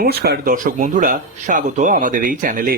নমস্কার, দর্শক বন্ধুরা, স্বাগত আমাদের এই চ্যানেলে।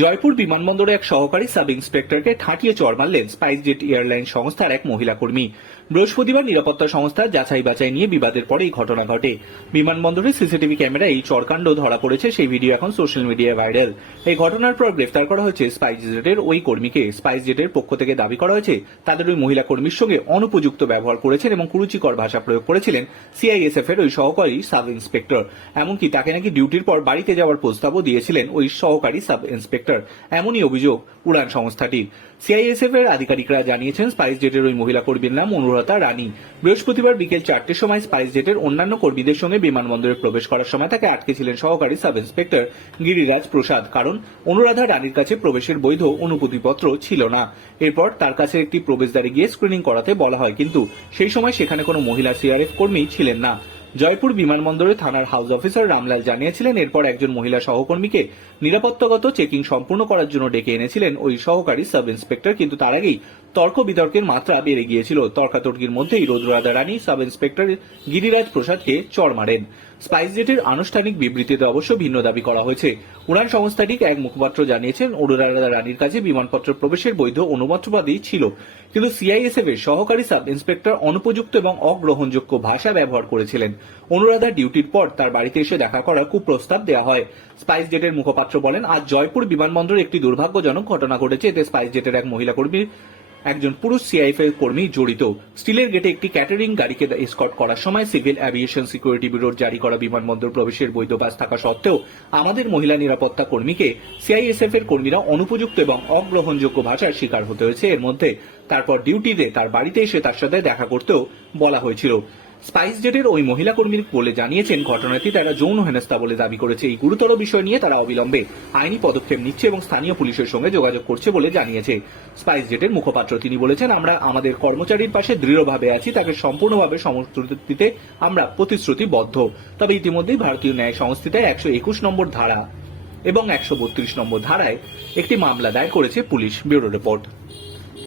জয়পুর বিমানবন্দরে এক সহকারী সাব ইন্সপেক্টরকে ঠাঁটিয়ে চড় মারলেন স্পাইস জেট এয়ারলাইন সংস্থার এক মহিলা কর্মী। বৃহস্পতিবার নিরাপত্তা সংস্থার যাচাই বাছাই নিয়ে বিবাদের পরে এই ঘটনা ঘটে। বিমানবন্দরে সিসিটিভি ক্যামেরায় এই চরকাণ্ড ধরা পড়েছে, সেই ভিডিও এখন সোশ্যাল মিডিয়ায় ভাইরাল। এই ঘটনার পর গ্রেফতার করা হয়েছে স্পাইস জেটের ওই কর্মীকে। স্পাইস জেটের পক্ষ থেকে দাবি করা হয়েছে, তাদের ওই মহিলা কর্মীর সঙ্গে অনুপযুক্ত ব্যবহার করেছেন এবং কুরুচিকর ভাষা প্রয়োগ করেছিলেন সিআইএসএফ এর ওই সহকারী সাব ইন্সপেক্টর এমনকি তাকে নাকি ডিউটির পর বাড়িতে যাওয়ার প্রস্তাবও দিয়েছিলেন ওই সহকারী সাব ইন্সপেক্টর। এমনই অভিযোগ উড়ান সংস্থাটির সিআইএসএফ এর আধিকারিকরা জানিয়েছেন, স্পাইস জেটের ওই মহিলা কর্মীর নাম অনুরাধা রানী। বৃহস্পতিবার বিকেল চারটের সময় স্পাইস জেটের অন্যান্য কর্মীদের সঙ্গে বিমানবন্দরে প্রবেশ করার সময় তাকে আটকেছিলেন সহকারী সাব ইন্সপেক্টর গিরিরাজ প্রসাদ। কারণ অনুরাধা রানীর কাছে প্রবেশের বৈধ অনুমতিপত্র ছিল না। এরপর তার কাছে একটি প্রবেশদ্বারে গিয়ে স্ক্রিনিং করাতে বলা হয়, কিন্তু সেই সময় সেখানে কোনো মহিলা সিআরএফ কর্মী ছিলেন না। জয়পুর বিমানবন্দরে থানার হাউস অফিসার রামলাল জানিয়েছিলেন, এরপর একজন মহিলা সহকর্মীকে নিরাপত্তাগত চেকিং সম্পূর্ণ করার জন্য ডেকে এনেছিলেন ওই সহকারী সাব ইন্সপেক্টর কিন্তু তার আগেই তর্ক বিতর্কের মাত্রা বেড়ে গিয়েছিল। তর্কাতর্কির মধ্যেই রোদ্রাদা রানী সাব ইন্সপেক্টর গিরিরাজ প্রসাদকে চড় মারেন। স্পাইস জেটের আনুষ্ঠানিক বিবৃতিতে অবশ্য ভিন্ন দাবি করা হয়েছে। উড়ান সংস্থাটির এক মুখপাত্র জানিয়েছেন অনুরাধা রানীর কাছে বিমানপত্র প্রবেশের বৈধ অনুমতিবাদী ছিল। কিন্তু সিআইএসএফ এর সহকারী সাব ইন্সপেক্টর অনুপযুক্ত এবং অগ্রহণযোগ্য ভাষা ব্যবহার করেছিলেন। অনুরাধা ডিউটির পর তার বাড়িতে এসে দেখা করার কুপ্রস্তাব দেওয়া হয়। স্পাইস জেটের মুখপাত্র বলেন, আজ জয়পুর বিমানবন্দরে একটি দুর্ভাগ্যজনক ঘটনা ঘটেছে। এতে স্পাইস জেটের এক মহিলা কর্মীর একজন পুরুষ সিআইএফ এর কর্মী জড়িত। স্টিলের গেটে একটি ক্যাটারিং গাড়িকে এসকর্ট করার সময় সিভিল অ্যাভিয়েশন সিকিউরিটি ব্যুরোর জারি করা বিমানবন্দর প্রবেশের বৈধ পাস থাকা সত্ত্বেও আমাদের মহিলা নিরাপত্তা কর্মীকে সিআইএসএফ এর কর্মীরা অনুপযুক্ত এবং অগ্রহণযোগ্য ভাষার শিকার হতে হয়েছে। এর মধ্যে তারপর ডিউটিতে তার বাড়িতে এসে তার সাথে দেখা করতেও বলা হয়েছিল। স্পাইস জেটের ওই মহিলা কর্মীর বলে জানিয়েছেন, ঘটনাটি তারা যৌন হেনস্থা বলে দাবি করেছে। এই গুরুতর বিষয় নিয়ে তারা অবিলম্বে আইনি পদক্ষেপ নিচ্ছে এবং স্থানীয় পুলিশের সঙ্গে যোগাযোগ করছে বলে জানিয়েছে। স্পাইস জেটের মুখপাত্র তিনি বলেছেন, আমরা আমাদের কর্মচারীর পাশে দৃঢ়ভাবে আছি, তাকে সম্পূর্ণভাবে সমর্থন দিতে আমরা প্রতিশ্রুতিবদ্ধ। তবে ইতিমধ্যেই ভারতীয় ন্যায় সংস্থায় একশো একুশ নম্বর ধারা এবং একশো বত্রিশ নম্বর ধারায় একটি মামলা দায়ের করেছে পুলিশ। Bureau report.